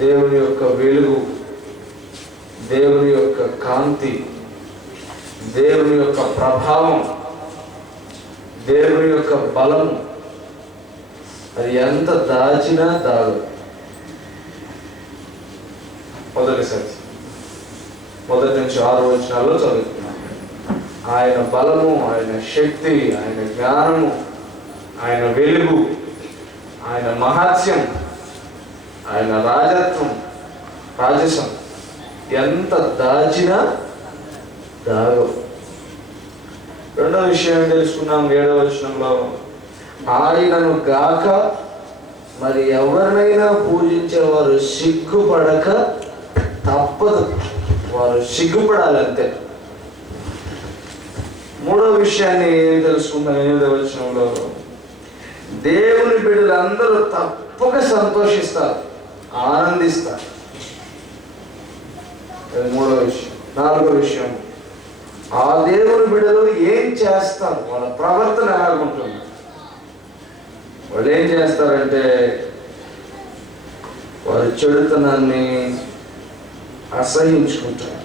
దేవుని యొక్క వెలుగు, దేవుని యొక్క కాంతి, దేవుని యొక్క ప్రభావం, దేవుని యొక్క బలము అది ఎంత దాచినా దాగదు. మొదటి సత్యం మొదటి నుంచి 6 వచనాల్లో చదువుతున్నాం. ఆయన బలము, ఆయన శక్తి, ఆయన జ్ఞానము, ఆయన వెలుగు, ఆయన మహాత్యం, ఆయన రాజసం ఎంత దాచినా దాగవు. రెండో విషయం తెలుసుకున్నాం 7వ వచనంలో, ఆయనను గాక మరి ఎవరినైనా పూజించేవారు సిగ్గుపడక తప్పదు. వారు సిగ్గుపడాలంతే. మూడో విషయాన్ని ఏం తెలుసుకున్నాం 8వ వచనంలో, దేవుని బిడ్డలందరూ తప్పక సంతోషిస్తారు, ఆనందిస్తారు. అది మూడో విషయం. 4వ విషయం, ఆ దేవుని బిడ్డలు ఏం చేస్తారు, వాళ్ళ ప్రవర్తన ఎలాగుంటుంది. వాళ్ళు ఏం చేస్తారంటే వారి చెడుతనాన్ని అసహించుకుంటారు,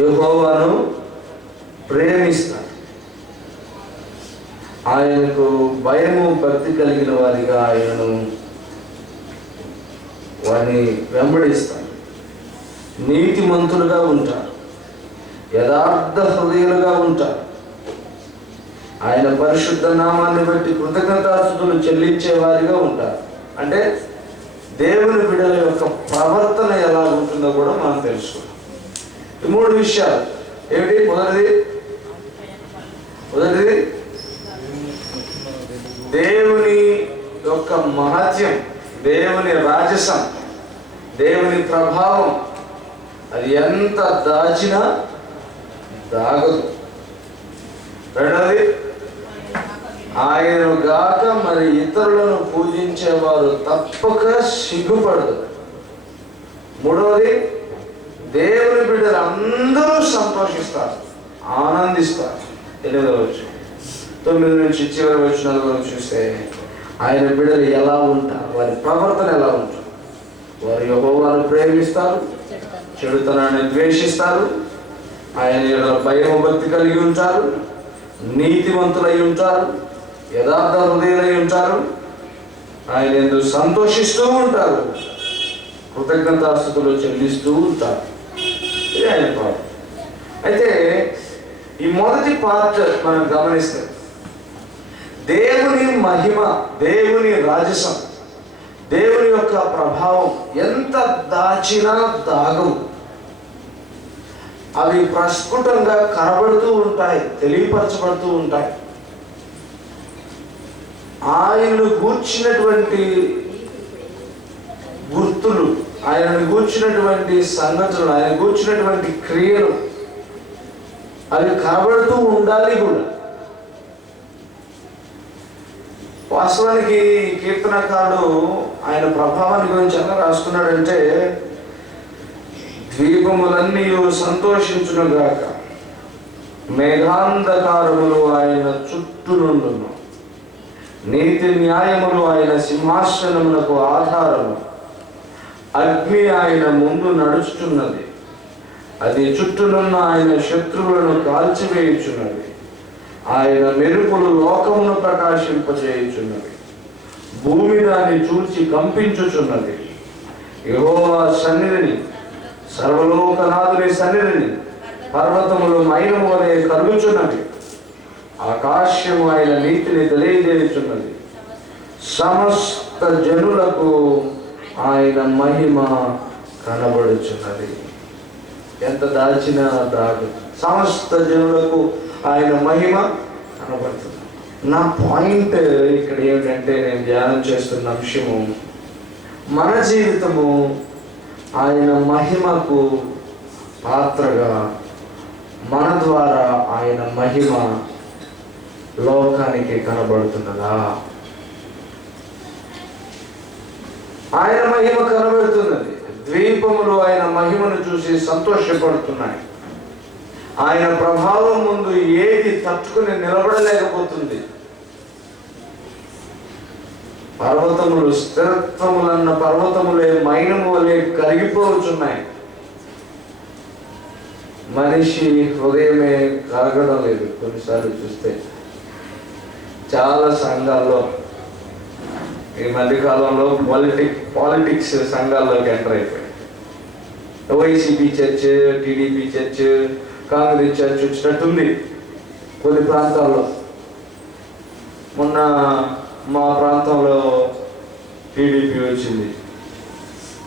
యెహోవాను ప్రేమిస్తారు, ఆయనకు భయము భక్తి కలిగిన వారిగా వారిని వెంబడిస్తారు, నీతిమంతులుగా ఉంటారు, యథార్థ హృదయులుగా ఉంటారు, ఆయన పరిశుద్ధ నామాన్ని బట్టి కృతజ్ఞతాస్తుతులు చెల్లించే వారిగా ఉంటారు. అంటే దేవుని బిడ్డల యొక్క ప్రవర్తన ఎలా ఉంటుందో కూడా మనం తెలుసుకున్నాం. ఈ 3 విషయాలు ఏమిటి? మొదటిది దేవుని యొక్క మహత్యం, దేవుని రాజసం, దేవుని ప్రభావం అది ఎంత దాచినా దాగదు. రెండవది, ఆయన గాక మరి ఇతరులను పూజించేవారు తప్పక సిగ్గుపడదు. మూడవది, దేవుని బిడ్డలు అందరూ సంతోషిస్తారు, ఆనందిస్తారు. 8వ వచనం 9 నుంచి చివరి వచనాల వరకు చూస్తే ఆయన బిడ్డలు ఎలా ఉంటారు, వారి ప్రవర్తన ఎలా ఉంటారు. వారు యెహోవాను ప్రేమిస్తారు, చెడుతనాన్ని ద్వేషిస్తారు, ఆయన భయం భక్తి కలిగి ఉంటారు, నీతివంతులై ఉంటారు, యథార్థ హృదయులై ఉంటారు, ఆయన ఎందుకు సంతోషిస్తూ ఉంటారు, కృతజ్ఞతాస్తుతులు చెల్లిస్తూ ఉంటారు. ఇది ఆయన పాట. అయితే ఈ మొదటి పార్ట్ మనం గమనిస్తే దేవుని మహిమ, దేవుని రాజసం, దేవుని యొక్క ప్రభావం ఎంత దాచినా దాగవు. అవి ప్రస్ఫుటంగా కనబడుతూ ఉంటాయి, తెలియపరచబడుతూ ఉంటాయి. ఆయనను గూర్చినటువంటి గుర్తులు, ఆయనను గూర్చినటువంటి సంగతులు, ఆయన గూర్చినటువంటి క్రియలు అవి కనబడుతూ ఉండాలి కూడా. వాస్తవానికి కీర్తనకారుడు ఆయన ప్రభావాన్ని గురించి ఎలా రాసుకున్నాడంటే, ద్వీపములన్నీ సంతోషించునుగాక, మేఘాంధకారములు ఆయన చుట్టూనుండును, నీతి న్యాయములు ఆయన సింహాసనమునకు ఆధారము, అగ్ని ఆయన ముందు నడుచుచున్నది, అది చుట్టూనున్న ఆయన శత్రువులను కాల్చివేయుచున్నది, ఆయన మెరుపులు లోకమును ప్రకాశింపజేయుచున్నది, భూమి దాన్ని చూచి కంపించుచున్నది. యెహోవా సన్నిధిని, సర్వలోకనాథుని సన్నిధిని పర్వతములు మైనము వలె కలుగుచున్నది, ఆకాశము ఆయన నీతిని తెలియజేయుచున్నది, సమస్త జనులకు ఆయన మహిమ కనబడుచున్నది. ఎంత దాచినా దాగు, సమస్త జనులకు ఆయన మహిమ కనబడుతుంది. నా పాయింట్ ఇక్కడ ఏమిటంటే, నేను ధ్యానం చేస్తున్న అంశము, మన జీవితము ఆయన మహిమకు పాత్రగా, మన ద్వారా ఆయన మహిమ లోకానికి కనబడుతున్నదా? ఆయన మహిమ కనబడుతున్నది. ద్వీపములు ఆయన మహిమను చూసి సంతోషపడుతున్నాయి. ఆయన ప్రభావం ముందు ఏది తట్టుకుని నిలబడలేకపోతుంది. పర్వతములు స్థిరత్వములన్న పర్వతములే మైనము వలె కరిగిపోవచ్చున్నాయి. మనిషి హృదయమే కరగడం లేదు. కొన్నిసార్లు చూస్తే చాలా సంఘాల్లో ఈ మధ్యకాలంలో పాలిటిక్స్ సంఘాల్లోకి ఎంటర్ అయిపోయాయి. YCP church, TDP church, Congress church వచ్చినట్టుంది కొన్ని ప్రాంతాల్లో. మొన్న మా ప్రాంతంలో టీడీపీ వచ్చింది.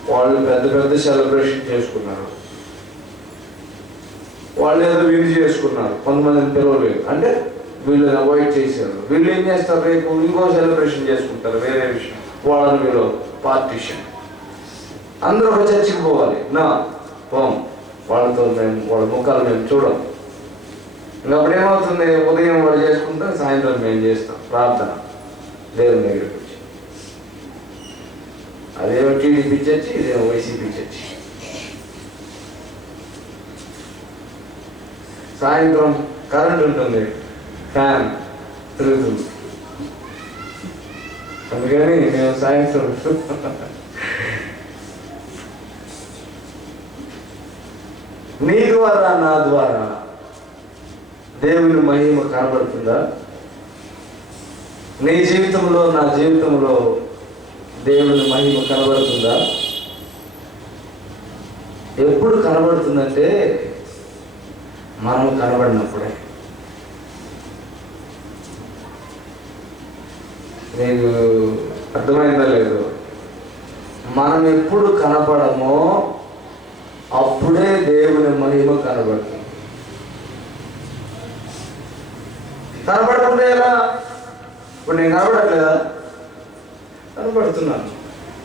వాళ్ళు పెద్ద పెద్ద సెలబ్రేషన్ చేసుకున్నారు. వాళ్ళు ఏదో విని చేసుకున్నారు, కొంతమందిని పిలవలేదు. అంటే వీళ్ళని అవాయిడ్ చేశారు. వీళ్ళు ఏం చేస్తారు, రేపు ఇంకో సెలబ్రేషన్ చేసుకుంటారు, వేరే విషయం. వాళ్ళని వీళ్ళు పార్టీషన్. అందరూ ఒక చర్చికి పోవాలి, పోం, వాళ్ళతో వాళ్ళ ముఖాలు మేము చూడం. ఇంకప్పుడు ఏమవుతుంది, ఉదయం వాడు చేసుకుంటాం, సాయంత్రం మేము చేస్తాం ప్రార్థన దేవుని దగ్గరికి వచ్చి. అదేమో టీడీపీ చర్చి, ఇదేమో వైసీపీ చర్చి. సాయంత్రం కరెంట్ ఉంటుంది, ఫ్యాన్ తిరుగుతుంది. అందుకని మేము సాయంత్రం నీ ద్వారా నా ద్వారా దేవుని మహిమ కనబడుతుందా? నీ జీవితంలో నా జీవితంలో దేవుని మహిమ కనబడుతుందా? ఎప్పుడు కనబడుతుందంటే మనం కనబడినప్పుడే. నీకు అర్థమైందా లేదు? మనం ఎప్పుడు కనపడమో అప్పుడే దేవుని మహిమ కనబడుతుంది. కనబడకుండా ఎలా? ఇప్పుడు నేను కనబడట్లేదా? కనబడుతున్నాను.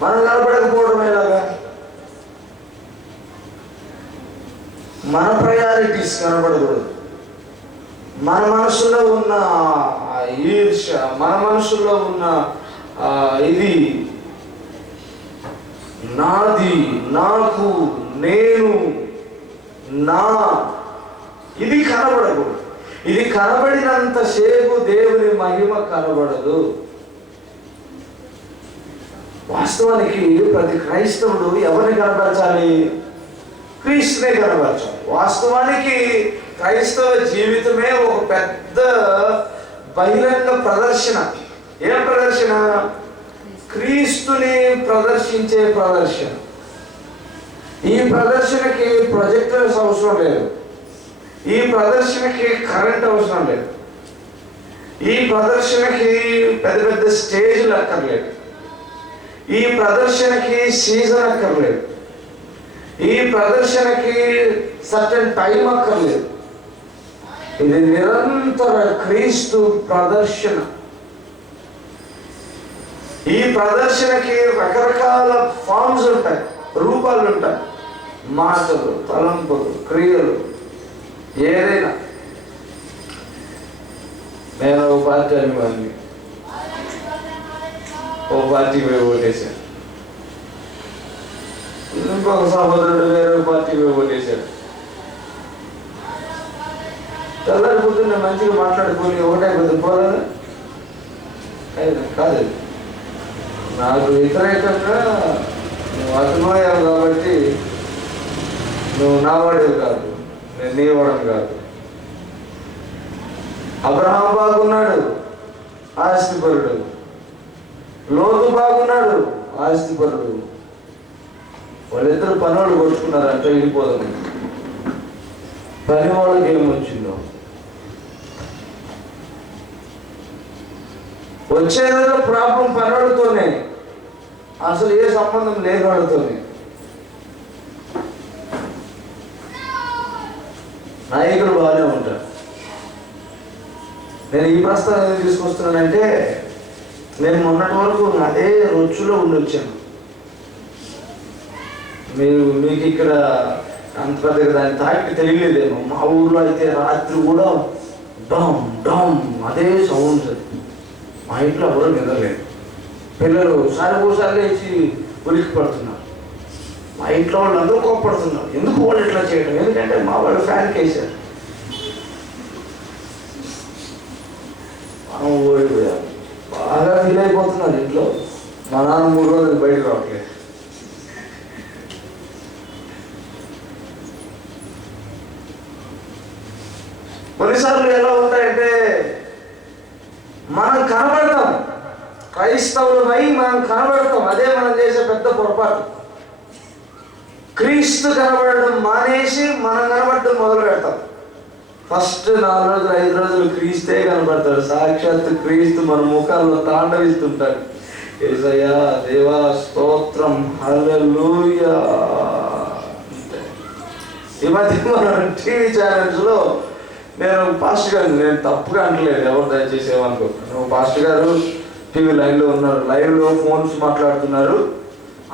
మనం కనబడకపోవడం ఎలాగా? మన ప్రయారిటీస్ కనబడకూడదు. మన మనసులో ఉన్న ఈర్ష, మన మనసులో ఉన్న ఇది నాది, నాకు, నేను, నా, ఇది కనబడకూడదు. ఇది కనబడినంతసేపు దేవుని మహిమ కనబడదు. వాస్తవానికి ప్రతి క్రైస్తవుడు ఎవరిని కనబరచాలి? క్రీస్తునే కనబరచాలి. వాస్తవానికి క్రైస్తవ జీవితమే ఒక పెద్ద బహిరంగ ప్రదర్శన. ఏం ప్రదర్శన? క్రీస్తుని ప్రదర్శించే ప్రదర్శన. ఈ ప్రదర్శనకి ప్రొజెక్టర్స్ అవసరం లేదు. ఈ ప్రదర్శనకి కరెంట్ అవసరం లేదు. ఈ ప్రదర్శనకి పెద్ద పెద్ద స్టేజ్లు అక్కర్లేదు. ఈ ప్రదర్శనకి సీజన్ అక్కర్లేదు. ఈ ప్రదర్శనకి సర్టెన్ టైం అక్కర్లేదు. ఇది నిరంతర క్రీస్తు ప్రదర్శన. ఈ ప్రదర్శనకి రకరకాల ఫార్మ్స్ ఉంటాయి, రూపాలు ఉంటాయి. మాటలు, తలంపులు, క్రియలు, ఏదైనా. నేను ఒక పార్టీ అభిమాని, ఓ పార్టీ పోయి ఓటేశాను. ఇంకొక సహోదరుడు వేరే పార్టీ పోయి ఓటేశాడు. తెల్లారి పొద్దున్న మంచిగా మాట్లాడుకొని ఒకటైపోతుంది పోదా? కాదు, నాకు వ్యతిరేకంగా నువ్వు అతమయ్యావు కాబట్టి నువ్వు నా వాడేవి కాదు, నేను నీ వాడని కాదు. అబ్రహాం బాగున్నాడు, ఆస్తిపరుడు. లోతు బాగున్నాడు, ఆస్తిపరుడు. వాళ్ళిద్దరు పనివాళ్ళు కొట్టుకున్నారంటే విడిపోదాం. పని వాళ్ళకి ఏమొచ్చిందో వచ్చేదో ప్రాబ్లం పనివాడితోనే, అసలు ఏ సంబంధం లేదు వాడితోనే. నాయకులు బాగానే ఉంటారు. నేను ఈ ప్రస్తావన ఎందుకు తీసుకొస్తున్నానంటే, నేను మొన్నటి వరకు అదే రొచ్చులో ఉండొచ్చాను. మీకు ఇక్కడ అంత పెద్దగా దాన్ని తాకి తెలియలేదేమో. మా ఊర్లో అయితే రాత్రి కూడా డామ్ డామ్ అదే సౌండ్స్. మా ఇంట్లో ఎవరో నిద్రలేదు. పిల్లలు సారి లేచి ఉలికి పడుతున్నారు. మా ఇంట్లో వాళ్ళు అందరూ కోప్పడుతున్నారు, ఎందుకు వాళ్ళు ఇట్లా చేయడం? ఎందుకంటే మా వాళ్ళు ఫ్యాన్కి వేశారు. మనం ఓడిపోయాం. బాగా ఫీల్ అయిపోతున్నారు ఇంట్లో. మా నాన్న 3 రోజులు బయటకు రావట్లేదు. కొన్నిసార్లు ఎలా ఉంటాయంటే మనం కనబడతాం, క్రైస్తవులమై మనం కనబడతాం, అదే మనం చేసే పెద్ద పొరపాటు. క్రీస్తు కనబడడం మానేసి మనం కనబడడం మొదలు పెడతాం. ఫస్ట్ 4 రోజులు 5 రోజులు క్రీస్తే కనబడతాడు. సాక్షాత్ క్రీస్తు మన ముఖాల్లో తాండవిస్తుంటాడు. యేసయ్యా, దేవా స్తోత్రం, హల్లెలూయా. ఈ మధ్య మన టీవీ ఛానల్స్లో నేను పాస్టర్ గారు, నేను తప్పుగా అంటలేదు, ఎవరు దయచేసి ఏమనుకుంటున్నాను, పాస్టర్ గారు టీవీ లైన్లో ఉన్నారు, లైవ్లో ఫోన్స్ మాట్లాడుతున్నారు.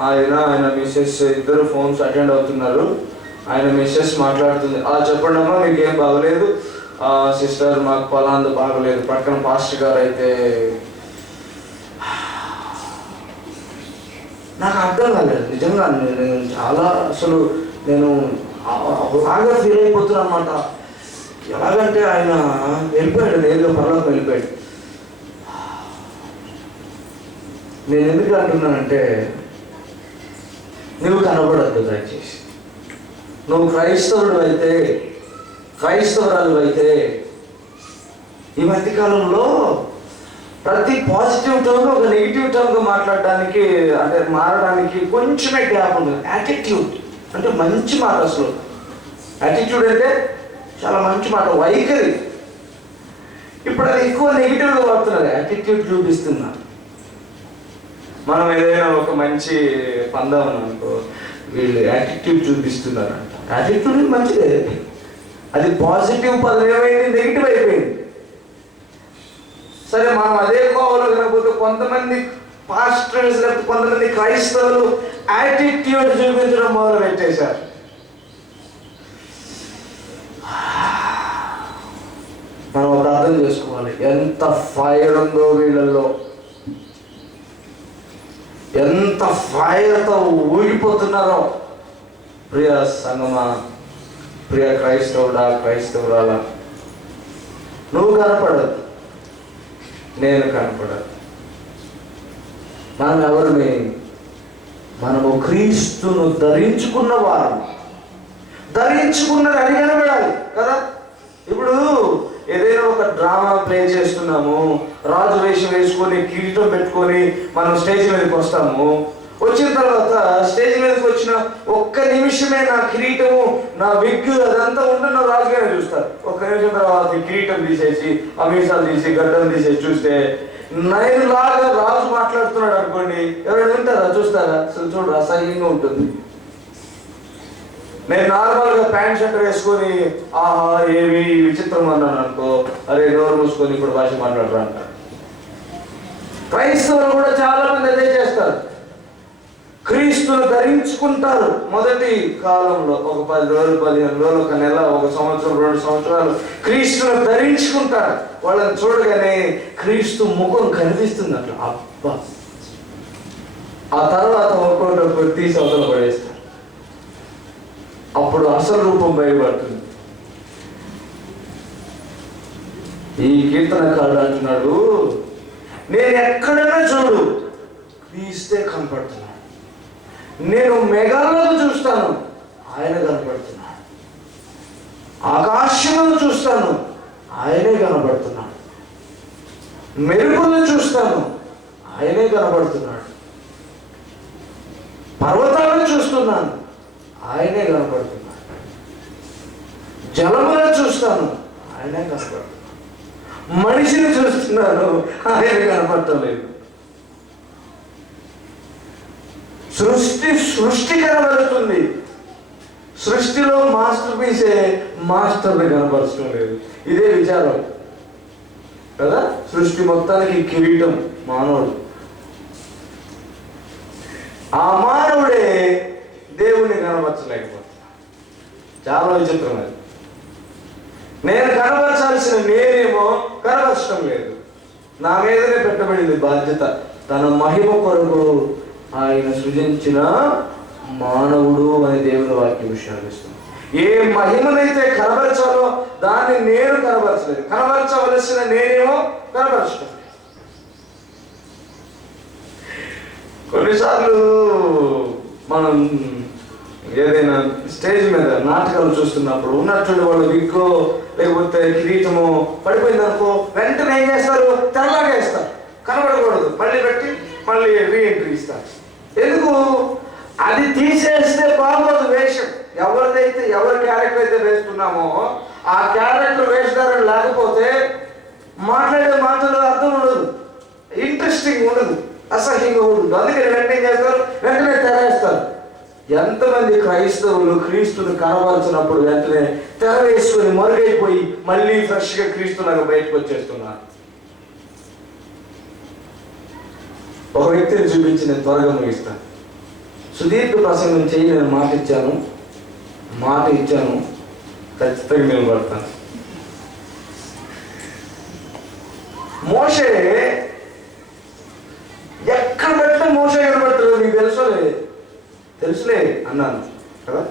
ఆయన మిస్సెస్ ఇద్దరు ఫోన్స్ అటెండ్ అవుతున్నారు. ఆయన మిస్సెస్ మాట్లాడుతుంది, చెప్పండి అమ్మా మీకు ఏం బాగలేదు, సిస్టర్ మాకు పలాందు బాగలేదు. పక్కన పాస్టర్ గారు అయితే నాకు అర్థం కాలేదు నిజంగా. నేను చాలా అసలు నేను బాగా ఫీల్ అయిపోతున్నాను అన్నమాట. ఎలాగంటే ఆయన వెళ్ళిపోయాడు, నేరుగా పరలోకి వెళ్ళిపోయాడు. నేను ఎందుకు అంటున్నానంటే, నువ్వు కనబడద్దు దయచేసి. నువ్వు క్రైస్తవుడు అయితే, క్రైస్తవురాలు అయితే, ఈ మధ్యకాలంలో ప్రతి పాజిటివ్ టర్మ్ ఒక నెగిటివ్ టర్మ్గా మాట్లాడడానికి, అంటే మారడానికి కొంచెమే గ్యాప్ ఉంది. యాటిట్యూడ్ అంటే మంచి మాట. అసలు యాటిట్యూడ్ అంటే చాలా మంచి మాట, వైఖరి. ఇప్పుడు అది ఎక్కువ నెగిటివ్గా వాడుతున్నారు. యాటిట్యూడ్ చూపిస్తున్నా. మనం ఏదైనా ఒక మంచి పందాం అనుకో, వీళ్ళు యాటిట్యూడ్ చూపిస్తున్నారంట. యాటిట్యూడ్ మంచిదే, అది పాజిటివ్ పదం ఏమైంది, నెగిటివ్ అయిపోయింది. సరే, మనం అదే కోవలో కనకపోతే కొంతమంది పాస్టర్స్ లేకపోతే కొంతమంది క్రైస్తవులు యాటిట్యూడ్ చూపించడం మొదలు పెట్టేశారు. మనం ఒక అర్థం చేసుకోవాలి, ఎంత ఫైర్ ఉందో వీళ్ళల్లో, ఎంత ఫైర్తో ఊగిపోతున్నారో. ప్రియ సంగమా, ప్రియ క్రైస్తవుడా, క్రైస్తవురాలా, నువ్వు కనపడదు, నేను కనపడదు. మనం ఎవరిని? మనము క్రీస్తును ధరించుకున్న వారు. ధరించుకున్నది అని కనబడాలి కదా. ఇప్పుడు ఏదైనా ఒక డ్రామా ప్లే చేస్తున్నాము, రాజు వేషం వేసుకొని కిరీటం పెట్టుకొని మనం స్టేజ్ మీదకి వస్తాము. వచ్చిన తర్వాత స్టేజ్ మీదకి వచ్చిన ఒక్క నిమిషమే నా కిరీటము, నా విగ్ అదంతా ఉంటున్న రాజుగానే చూస్తారు. ఒక్క నిమిషం తర్వాత కిరీటం తీసేసి, అమీసాలు తీసి, గడ్డలు తీసేసి చూస్తే నేను లాగా రాజు మాట్లాడుతున్నాడు అనుకోండి, ఎవరైనా వింటారా, చూస్తారా? అసలు చూడరు, అసహ్యంగా ఉంటుంది. నేను నార్మల్గా ప్యాంట్ షర్ట్ వేసుకొని ఆహా ఏమి విచిత్రం అన్నాను అనుకో, అరే నోరు మూసుకొని ఇప్పుడు భాష మాట్లాడరా అంట. క్రైస్తవులు కూడా చాలా మంది అదే చేస్తారు. క్రీస్తును ధరించుకుంటారు. మొదటి కాలంలో ఒక 10 రోజులు, 15 రోజులు, ఒక నెల, ఒక సంవత్సరం, 2 సంవత్సరాలు క్రీస్తును ధరించుకుంటారు. వాళ్ళని చూడగానే క్రీస్తు ముఖం కనిపిస్తుంది అట్లా, అబ్బా. ఆ తర్వాత ఒక్కొక్కటి తీసి అవతల పడేస్తారు. అప్పుడు అసలు రూపం బయటపడుతుంది. ఈ కీర్తనకారుడు అంటున్నాడు, నేను ఎక్కడైనా చూడు క్రీస్తే కనపడుతున్నాడు. నేను మేఘాలను చూస్తాను, ఆయన కనపడుతున్నాడు. ఆకాశమును చూస్తాను, ఆయనే కనపడుతున్నాడు. మెరుపులను చూస్తాను, ఆయనే కనపడుతున్నాడు. పర్వతాలను చూస్తున్నాను, ఆయనే కనపడుతున్నాడు. జలములను చూస్తాను, ఆయనే కనపడుతున్నాడు. మనిషిని చూస్తున్నాను, ఆయన కనపడలేదు. సృష్టి కనబడుతుంది. సృష్టిలో మాస్టర్ పీసే మాస్టర్ని కనపరచడం లేదు. ఇదే విచారం కదా. సృష్టి మొత్తానికి కిరీటం మానవుడు. ఆ మానవుడే దేవుణ్ణి కనపరచలేకపోతున్నా. చాలా విచిత్రం అది. నేను కనపరచాల్సిన నేనేమో కనపరచడం లేదు. నా మీదనే పెట్టబడింది బాధ్యత. తన మహిమ కొరకు ఆయన సృజించిన మానవుడు అని దేవుని వాక్యం విషయాలిస్తుంది. ఏ మహిమనైతే కనబరచాలో దాన్ని నేను కనబరచలేదు. కనబరచవలసిన నేనేమో కనబరచడం. కొన్నిసార్లు మనం ఏదైనా స్టేజ్ మీద నాటకాలు చూస్తున్నప్పుడు ఉన్నట్టుండి వాళ్ళు విగ్గో లేకపోతే కిరీటము పడిపోయింది అనుకో, వెంటనే ఏం చేస్తారు? తెల్లగా వేస్తారు, కనబడకూడదు, మళ్ళీ పెట్టి మళ్ళీ రీఎంట్రీ ఇస్తారు. ఎందుకు? అది తీసేస్తే బాగోదు వేషం. ఎవరి క్యారెక్టర్ అయితే వేస్తున్నామో ఆ క్యారెక్టర్ వేషధారణ లేకపోతే మాట్లాడే మాటలు అర్థం ఉండదు, ఇంట్రెస్టింగ్ ఉండదు, అసహ్యంగా ఉండదు. అందుకని వెంటనే చేస్తారు, వెంటనే తెరేస్తారు. ఎంతమంది క్రైస్తవులు క్రీస్తుని కనబరిచినప్పుడు వెంటనే తెర వేసుకొని మరుగైపోయి మళ్ళీ ఫ్రెష్గా క్రీస్తులాగా బయటకు వచ్చేస్తున్నారు. ఒక వ్యక్తిని చూపించి నేను త్వరగా ముగిస్తాను. సుదీర్ఘ ప్రసంగం చేయి, నేను మాట ఇచ్చాను, ఖచ్చితంగా నిలబడతాను. మోషే ఎక్కడ పెట్టినా మోషే కనబడతాడు. మీకు తెలుసులే అన్నాను కదా.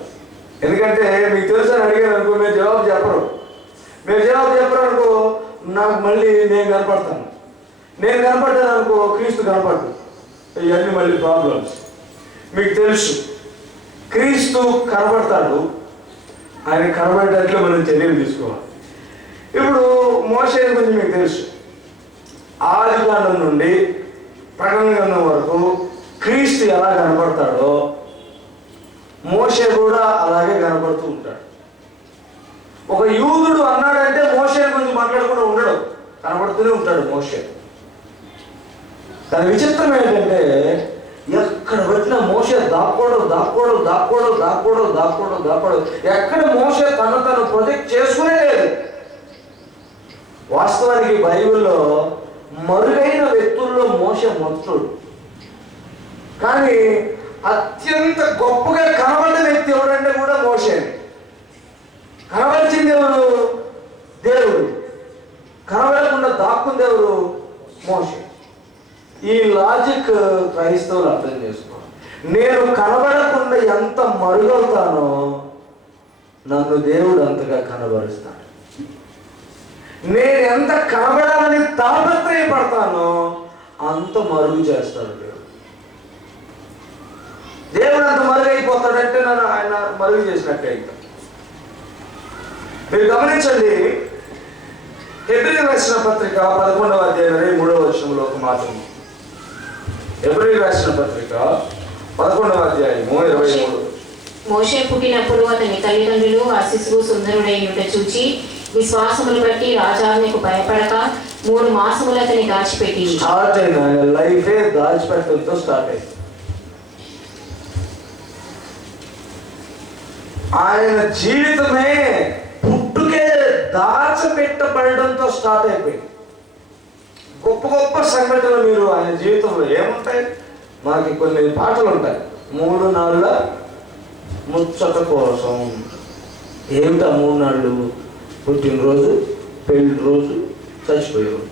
ఎందుకంటే మీకు తెలుసు అని అడిగాను అనుకో, మీరు జవాబు చెప్పరు అనుకో, నాకు మళ్ళీ నేను కనపడతాను అనుకో, క్రీస్తు కనపడదు. ఇవన్నీ మళ్ళీ ప్రాబ్లమ్స్. మీకు తెలుసు క్రీస్తు కనబడతాడు, ఆయన కనబడేటట్లు మనం చర్యలు తీసుకోవాలి. ఇప్పుడు మోషే గురించి మీకు తెలుసు, ఆదికాండం నుండి ప్రకటన గ్రంథం వరకు క్రీస్తు ఎలా కనబడతాడో మోషే కూడా అలాగే కనబడుతూ ఉంటాడు. ఒక యూదుడు అన్నాడంటే మోషే గురించి మాట్లాడకుండా ఉండడు, కనబడుతూనే ఉంటాడు మోషే. దాని విచిత్రం ఏంటంటే ఎక్కడ పెట్టినా మోషే దాక్కోవడం. ఎక్కడ మోషే తను ప్రొజెక్ట్ చేసుకునే లేదు. వాస్తవానికి బైబిల్లో మరుగైన వ్యక్తుల్లో మోషే మొదలుడు. కానీ అత్యంత గొప్పగా కనబడిన వ్యక్తి ఎవరంటే కూడా మోషే. కనబడిచింది ఎవరు? దేవుడు. కనబడకుండా దాక్కుంది ఎవరు? మోషే. ఈ లాజిక్ క్రైస్తవులు అర్థం చేసుకోవాలి. నేను కనబడకుండా ఎంత మరుగవుతానో నన్ను దేవుడు అంతగా కనబరుస్తాడు. నేను ఎంత కనబడాలని తాపత్రయపడతానో అంత మరుగు చేస్తాడు దేవుడు అంత మరుగైపోతాడంటే నన్ను ఆయన మరుగు చేసినట్టే. ఇంకా మీరు గమనించండి, హెబ్రీయులకు రాసిన పత్రిక 11వ అధ్యాయం 23వ వచనంలో ఒక మాట ఉంది. హెబ్రీయులకు రాసిన పత్రిక 11వ అధ్యాయము 23. మోషే పుట్టినప్పుడు అతని తల్లిదండ్రులు ఆ శిశువు సుందరుడైనట చూచి విశ్వాసములు బట్టి రాజాజ్ఞకు భయపడక 3 మాసములు అతని దాచిపెట్టి. స్టార్ట్ అయిన ఆయన లైఫే దాచిపెట్టడంతో స్టార్ట్ అయింది. ఆయన జీవితమే పుట్టుకే దాచిపెట్టబడడంతో స్టార్ట్ అయిపోయింది. గొప్ప గొప్ప సంఘటనలు మీరు ఆయన జీవితంలో ఏముంటాయి? మనకి కొన్ని పాటలు ఉంటాయి. 3 నాళ్ళ ముచ్చట కోసం. ఏమిటా 3 నాళ్ళు? పుట్టినరోజు, పెళ్లి రోజు, చచ్చిపోయే రోజు.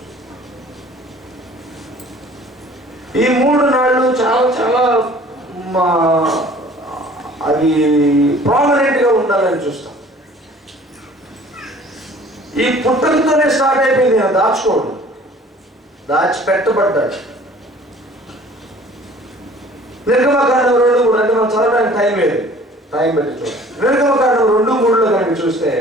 ఈ 3 నాళ్ళు చాలా చాలా అవి ప్రామినెంట్గా ఉండాలని చూస్తాం. ఈ పుట్టకతోనే స్టార్ట్ అయిపోయింది. దాచుకోవడం, దాచిపెట్టబడ్డాడు. నిర్గమకాండం 2:3 అంటే మనం చదవడానికి టైం పెట్టి చూడాలి. నిర్గమకాండం 2:3లో కనుక చూస్తే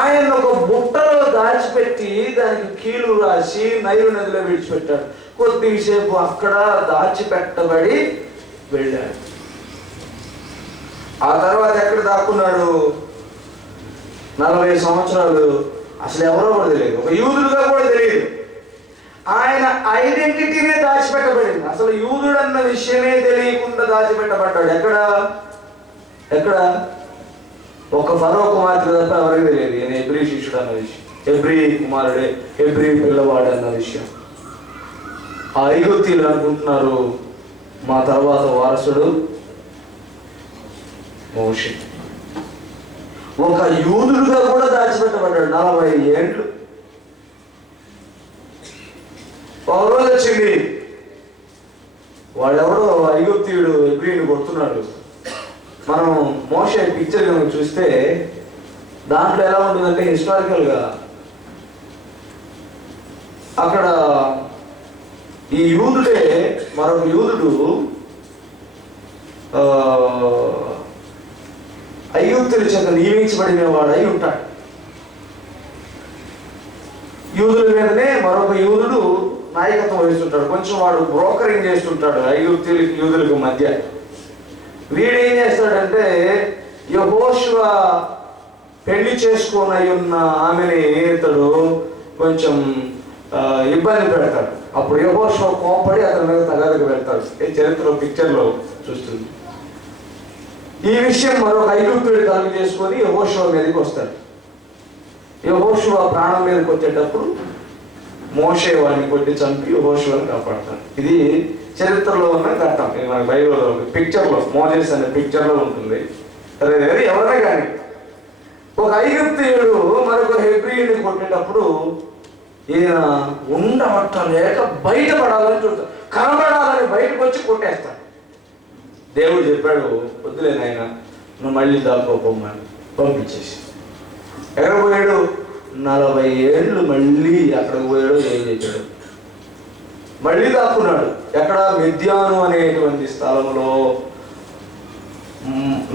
ఆయన ఒక బుట్టలో దాచిపెట్టి దానికి కీలు రాసి నైలు నదిలో విడిచిపెట్టాడు. కొద్దిసేపు అక్కడ దాచిపెట్టబడి వెళ్ళాడు. ఆ తర్వాత ఎక్కడ దాక్కున్నాడు? 40 సంవత్సరాలు అసలు ఎవరో కూడా తెలియదు, ఒక యూదుడుగా కూడా తెలియదు. ఆయన ఐడెంటిటీనే దాచిపెట్టబడింది. అసలు యూదుడు అన్న విషయమే తెలియకుండా దాచిపెట్టబడ్డాడు. ఎక్కడ ఒక ఫరో కుమార్తె తప్ప ఎవరికి తెలియదు ఈయన హెబ్రీ శిష్యుడు అన్న విషయం, హెబ్రీ కుమారుడే, హెబ్రీ పిల్లవాడు అన్న విషయం. ఆ ఐగుప్తీయులు అనుకుంటున్నారు మా తర్వాత వారసుడు మోషే. ఒక యూదుడుగా కూడా దాచిపెట్టబడ్డాడు 40 ఏళ్ళు. ఒక రోజు వచ్చింది, వాడెవడో ఐగుప్తీయుడు హెబ్రీని కొడుతున్నాడు. మనం మోషే పిక్చర్ కనుక చూస్తే దాంట్లో ఎలా ఉంటుందంటే హిస్టారికల్గా అక్కడ ఈ యూదుడే మరొక యూదుడు ఐగుప్తుల చేత నియమించబడిన వాడై ఉంటాడు. యూదుల మీదనే మరొక యూదుడు నాయకత్వం వహిస్తుంటాడు. కొంచెం వాడు బ్రోకరింగ్ చేస్తుంటాడు ఐగుప్తులకి యూదులకు మధ్య. వీడేం చేస్తాడంటే యెహోషువ పెళ్లి చేసుకొని ఉన్న ఆమెని ఇతడు కొంచెం ఇబ్బంది పెడతాడు. అప్పుడు యెహోషువ కోపడి అతని మీద తగాదకు వెళ్తాడు. ఈ చరిత్ర పిక్చర్లో చూస్తుంది. ఈ విషయం మరొక ఐగుప్తుడి కలుగు చేసుకొని యెహోషువ మీదకి వస్తాడు. యెహోషువ ప్రాణం మీదకి వచ్చేటప్పుడు మోషే వాడిని కొట్టి చంపి యెహోషువని కాపాడతాడు. ఇది చరిత్రలో ఉన్న ఘట్టం. ఇది మన బైబిల్లో పిక్చర్లో మోజెస్ అనే పిక్చర్లో ఉంటుంది. అదే ఎవరైనా కానీ ఒక ఐగుప్తీయుడు మరొక హెబ్రీయుని కొట్టేటప్పుడు ఈయన ఉండబట్టలేక బయటపడాలని చూస్తాడు. కనబడాలని బయటకు వచ్చి కొట్టేస్తాడు. దేవుడు చెప్పాడు, వద్దులే నాయన, నువ్వు మళ్ళీ దాక్కోపోమని పంపించేసి. ఎక్కడ పోయాడు? 40 ఏళ్ళు మళ్ళీ ఎక్కడికి పోయాడో ఏం చేశాడు? మళ్ళీ దాక్కున్నాడు. ఎక్కడ? మిద్యాను అనేటువంటి స్థలంలో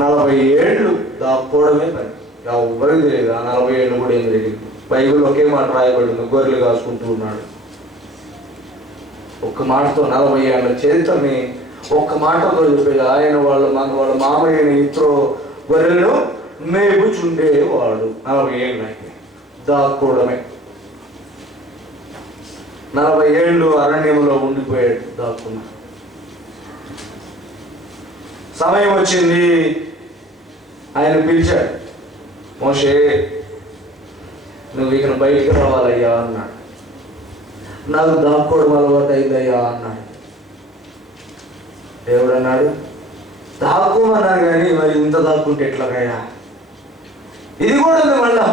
40 ఏళ్ళు దాక్కోవడమే పని. ఎవరికి తెలియదు. ఆ 40 ఏళ్ళు కూడా ఏం తెలియదు. బైబిల్ ఒకే మాట రాయబడింది, గొర్రెలు కాసుకుంటూ ఉన్నాడు. ఒక్క మాటతో 40 ఏళ్ళ చరిత్రని ఒక్క మాటతో చెప్పేది. ఆయన వాళ్ళ మామయ్యని ఇత్రో గొర్రెలను మేపుచుండేవాడు. 40 ఏళ్ళు దాక్కోవడమే. 40 ఏళ్ళు అరణ్యంలో ఉండిపోయాడు దాక్కున్నా. సమయం వచ్చింది, ఆయన పిలిచాడు. మోషే, నువ్వు ఇక బయటికి రావాలయ్యా అన్నాడు. నాకు దాక్కోవడం అలవాటు అయిందయ్యా అన్నాడు. దేవుడు అన్నాడు, దాక్కోమన్నాను కానీ మరి ఇంత దాక్కుంటే ఎట్లాగయ్యా? ఇది కూడా ఉంది మళ్ళా.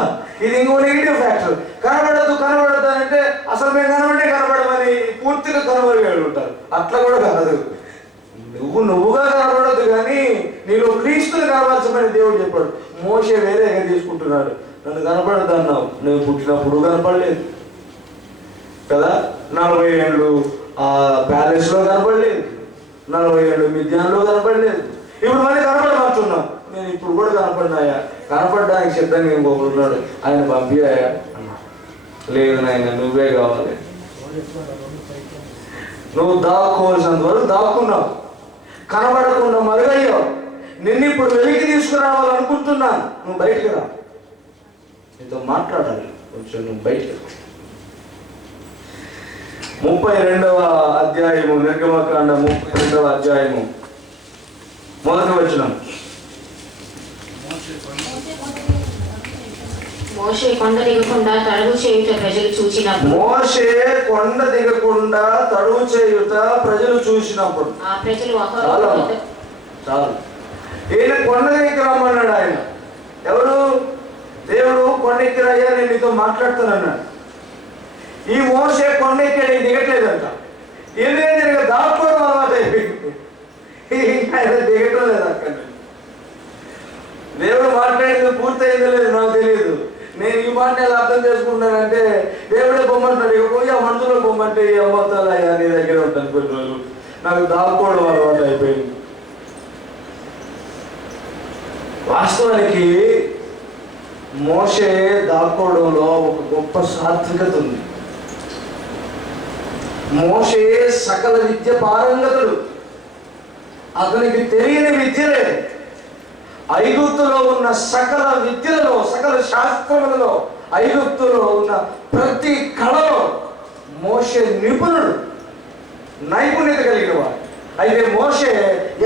ఇది ఇంకో నెగిటివ్ ఫ్యాక్టర్. కనబడద్దు అంటే అసలు మేము కనబడమని పూర్తిగా కనబడి ఉంటారు. అట్లా కూడా కాదు. నువ్వుగా కనబడద్దు కానీ నీలో క్రీస్తుని కనబరచమని దేవుడు చెప్పాడు. మోషే వేరేగా తీసుకుంటున్నాడు. నన్ను కనపడద్దు అన్నావు, నేను పుట్టినప్పుడు కనపడలేదు కదా. 40 ఏళ్ళు ఆ ప్యాలెస్లో కనపడలేదు, 40 ఏళ్ళు మిద్యాన్లో కనపడలేదు. ఇప్పుడు మళ్ళీ కనపడమంటున్నావు. నేను ఇప్పుడు కూడా కనపడినాయా? కనపడడానికి సిద్ధంగా ఇంకొకరున్నాడు, ఆయన పంపియాయా అన్నా. లేదు నాయన, నువ్వే కావాలి. నువ్వు దాక్కోవాల్సినంత వరకు దాక్కున్నావు, కనబడకుండా మరుగయ్యావు. నిన్ను ఇప్పుడు వెలికి తీసుకురావాలనుకుంటున్నాను. నువ్వు బయటికి రా, నీతో మాట్లాడాలి. కొంచెం నువ్వు బయటికి రా. 32వ అధ్యాయము, నిర్గమకాండ 32వ అధ్యాయము, మొదటి వచనం. మోషే కొండ దిగకుండా తడువు చేయుట ప్రజలు చూచినప్పుడు. మోషే కొండ దిగకుండా తడువు చేయుట ప్రజలు చూసినప్పుడు. ఆ ప్రజలు చాలు. ఈయన కొండ దగ్గరికి రమ్మన్నాడు. ఆయన ఎవరు? దేవుడు కొండ ఎక్కిరయ్యా, నేను నీతో మాట్లాడుతానన్నాడు. ఈ మోషే కొండ ఎక్కాడు, దిగట్లేదంట. ఎందుకంటే దాక్కోవడం అలవాటు అయిపోయింది. ఆయన దిగటం లేదు అక్కడ. దేవుడు మాట్లాడేది పూర్తయిందో లేదు నాకు తెలియదు. నేను ఈ మాట ఎలా అర్థం చేసుకుంటానంటే, దేవుడే బొమ్మంటాడు, ఇక పోయి ఆ మనసులో బొమ్మంటే ఈ అమ్మతాలయ్యా నీ దగ్గర ఉంటాను కొన్ని రోజులు. నాకు దాక్కోవడం అలవాటు అయిపోయింది. వాస్తవానికి మోషే దాక్కోవడంలో ఒక గొప్ప సాత్వికత ఉంది. మోషే సకల విద్య పారంగతుడు. అతనికి తెలియని విద్య లేదు. ఐగుప్తులో ఉన్న సకల విద్యలలో, సకల శాస్త్రములలో, ఐగుప్తులో ఉన్న ప్రతి కళలో మోషే నిపుణుడు, నైపుణ్యత కలిగిన వాడు. అయితే మోషే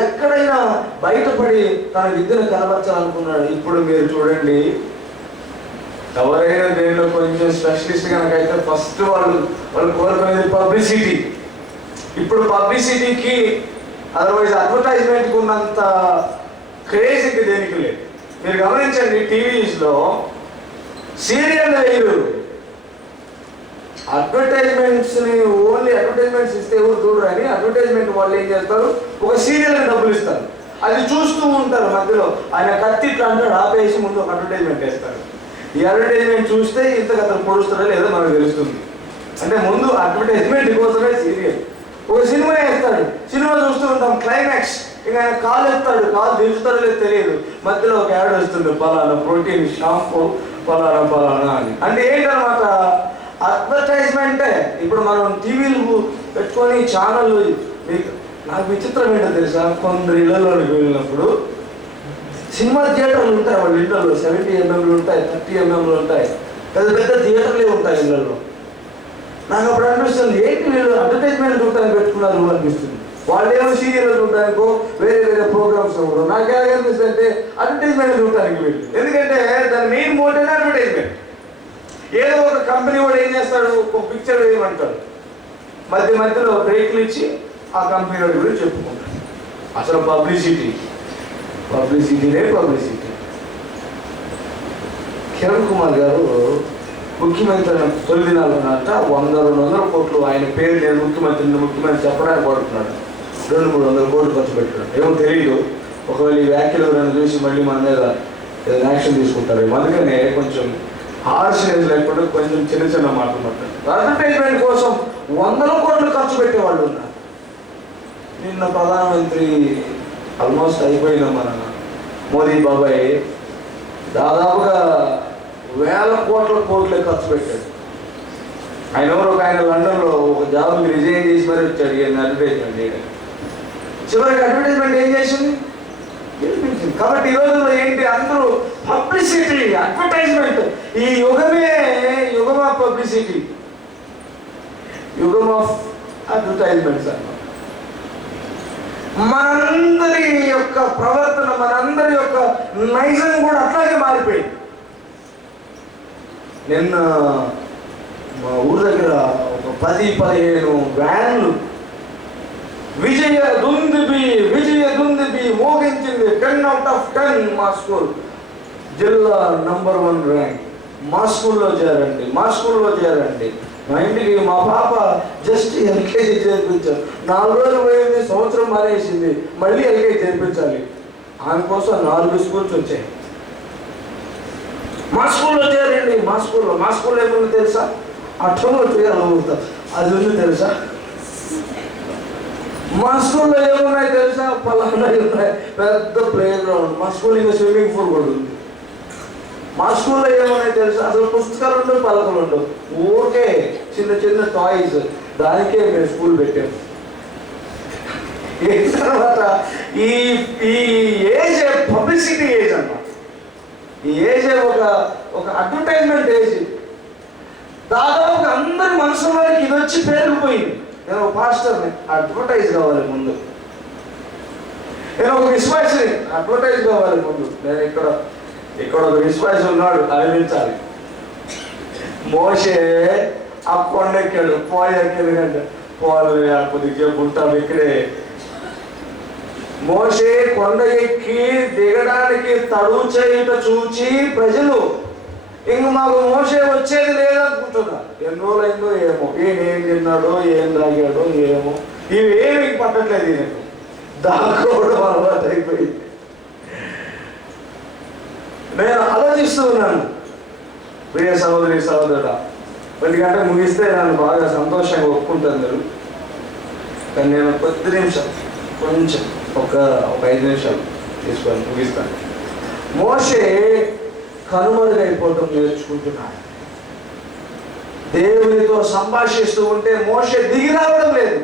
ఎక్కడైనా బయటపడి తన విద్యను కనబరచాలనుకున్నాడు. ఇప్పుడు మీరు చూడండి, ఎవరైనా దేనిలో కొంచెం స్పెషలిస్ట్ కనుకైతే ఫస్ట్ వాళ్ళు కోరుకునేది పబ్లిసిటీ. ఇప్పుడు పబ్లిసిటీకి, అదర్వైజ్ అడ్వర్టైజ్మెంట్కి ఉన్నంత క్రేజీకి దేనికి లేదు. మీరు గమనించండి, టీవీస్లో సీరియల్ వేయరు. అడ్వర్టైజ్మెంట్స్ని ఓన్లీ అడ్వర్టైజ్మెంట్స్ ఇస్తే ఎవరు చూడరు అని అడ్వర్టైజ్మెంట్ వాళ్ళు ఏం చేస్తారు, ఒక సీరియల్ని డబ్బులు ఇస్తారు. అది చూస్తూ ఉంటారు. మధ్యలో ఆయన కత్తి ఇట్లా అంటాడు, ఆపేసి ముందు ఒక అడ్వర్టైజ్మెంట్ వేస్తారు. ఈ అడ్వర్టైజ్మెంట్ చూస్తే ఇంతకు అతను పొడుస్తారో లేదో మనకు తెలుస్తుంది. అంటే ముందు అడ్వర్టైజ్మెంట్ కోసమే సీరియల్. ఒక సినిమా వేస్తాడు, సినిమా చూస్తూ ఉంటాం, క్లైమాక్స్ ఇంకా ఆయన కాలు ఎత్తాడు, కాలు దించుతాడో లేదు తెలియదు, మధ్యలో ఒక యాడ్ వస్తుంది, పలానా ప్రోటీన్ షాంపూ పలానా అని. అంటే ఏంటన్నమాట, అడ్వర్టైజ్మెంటే. ఇప్పుడు మనం టీవీలు పెట్టుకొని ఛానళ్ళు, నాకు విచిత్రం ఏంటో తెలుసా, కొందరు ఇళ్లలోకి వెళ్ళినప్పుడు సినిమా థియేటర్లు ఉంటాయి, వాళ్ళ ఇళ్లలో 70 mm ఉంటాయి, 30 mm ఉంటాయి, పెద్ద పెద్ద థియేటర్లే ఉంటాయి ఇళ్లలో. నాకు అప్పుడు అనిపిస్తుంది, ఏంటి వీళ్ళు అడ్వర్టైజ్మెంట్ చూడటానికి పెట్టుకున్నారు అనిపిస్తుంది. వాళ్ళు ఏమో సీరియల్ చూడటానికో వేరే వేరే ప్రోగ్రామ్స్ కూడా. నాకు ఎలా అనిపిస్తుంది అంటే అడ్వర్టైజ్మెంట్ చూడటానికి వీళ్ళు. ఎందుకంటే దాని మెయిన్ మోటివ్ అడ్వర్టైజ్మెంట్. ఏదో ఒక కంపెనీ వాడు ఏం చేస్తాడు, ఒక పిక్చర్ వేయమంటాడు, మధ్యలో బ్రేక్లు ఇచ్చి ఆ కంపెనీ వాడి గురించి చెప్పుకుంటాడు. అసలు పబ్లిసిటీనే పబ్లిసిటీ. కిరణ్ కుమార్ గారు ముఖ్యమంత్రి తొలి దినాలన్నట 100-200 కోట్లు ఆయన పేరు, నేను ముఖ్యమంత్రి చెప్పడానికి పడుతున్నాడు. 200-300 కోట్లు ఖర్చు పెట్టాడు. ఏమో తెలియదు, ఒకవేళ ఈ వ్యాఖ్యలు ఎవరైనా చూసి మళ్ళీ మన మీద ఏదైనా యాక్షన్ తీసుకుంటారు. అందుకనే కొంచెం హార్ష్నెస్ లేకుండా కొంచెం చిన్న మాటలు మాట్లాడారు. అడ్వర్టైజ్మెంట్ కోసం 100 కోట్లు ఖర్చు పెట్టేవాళ్ళు ఉన్నారు. నిన్న ప్రధానమంత్రి ఆల్మోస్ట్ అయిపోయిన మన మోదీ బాబాయ్ దాదాపుగా 1000 కోట్లే ఖర్చు పెట్టాడు. ఆయన లండన్లో ఒక జాబ్కి రిజైన్ చేసి మరి వచ్చాడు ఈయన అడ్వర్టైజ్మెంట్ చేయడానికి. చివరికి అడ్వర్టైజ్మెంట్ ఏం చేసింది, గెలిపించింది. కాబట్టి ఈ రోజుల్లో ఏంటి, అందరూ పబ్లిసిటీ, అడ్వర్టైజ్మెంట్. ఈ యుగం ఆఫ్ పబ్లిసిటీ, యుగం ఆఫ్ అడ్వర్టైజ్మెంట్స్ అన్నమాట. మనందరి యొక్క ప్రవర్తన, మనందరి యొక్క నైజం కూడా అట్లాగే మారిపోయింది. నిన్న మా ఊరి దగ్గర ఒక 10-15 వ్యాన్లు విజయ దుందుబి మోగించింది. 10 out of 10 మా స్కూల్ జిల్లా నంబర్ 1 ర్యాంక్. మా స్కూల్లో చేరండి. మా ఇంటికి మా పాప జస్ట్ ఎల్కేజీ చేర్పించారు. 4 రోజులు పోయింది, సంవత్సరం మానేసింది, మళ్ళీ ఎల్కేజీ చేర్పించాలి. ఆమె కోసం 4 స్కూల్స్ వచ్చాయి. మా స్కూల్లో చేరండి. మా స్కూల్లో ఏముంది తెలుసా, అది ఉంది తెలుసా. మా స్కూల్లో ఏమున్నాయి తెలుసా, పలానా ఉన్నాయి, పెద్ద ప్లే గ్రౌండ్. మా స్కూల్ ఇంకా స్విమ్మింగ్ పూల్ కూడా ఉంది. మా స్కూల్లో ఏమున్నాయి తెలుసా, అసలు పుస్తకాలు ఉండవు, పలకలు ఉండవు, ఊరికే చిన్న టాయ్స్. దానికే మేము స్కూల్ పెట్టాము. తర్వాత ఈ ఏజ్ పబ్లిసిటీ ఏజ్ అన్నమాట. ఈ ఏజ్ ఒక అడ్వర్టైజ్మెంట్ ఏజ్. దాదాపు అందరి మనసులోకి ఇది వచ్చి పేరుకుపోయింది. నేను ఒక పాస్టర్ని, అడ్వర్టైజ్ కావాలి ముందు. నేను ఒక విశ్వాసిని, అడ్వర్టైజ్ కావాలి ముందు. నేను ఇక్కడ ఒక విశ్వాసి ఉన్నాడు, అనిపించాలి. మోషే ఆ కొండెక్కాడు, ఎందుకంటే కొద్దిగా ఉంటాం ఇక్కడే. మోషే కొండ ఎక్కి దిగడానికి తడువు చేయుట చూచి ప్రజలు ఇంక మాకు మోషే వచ్చేది లేదనుకుంటున్నారు. ఎన్ని రోజులైందో ఏమో, ఏం తిన్నాడో, ఏం తాగాడో ఏమో, ఇవేమి పట్టట్లేదు. నేను దాకోవడం అలవాటు అయిపోయింది. నేను ఆలోచిస్తూ ఉన్నాను, ప్రియ సహోదరుడా, 10 గంటలకు ముగిస్తే నన్ను బాగా సంతోషంగా ఒప్పుకుంటాను. కానీ నేను కొద్ది నిమిషం, కొంచెం ఒక 5 నిమిషాలు తీసుకొని ముగిస్తాను. మోషే కనుమరుగైపోవటం నేర్చుకుంటున్నాడు. దేవునితో సంభాషిస్తూ ఉంటే మోషే దిగి రావడం లేదు.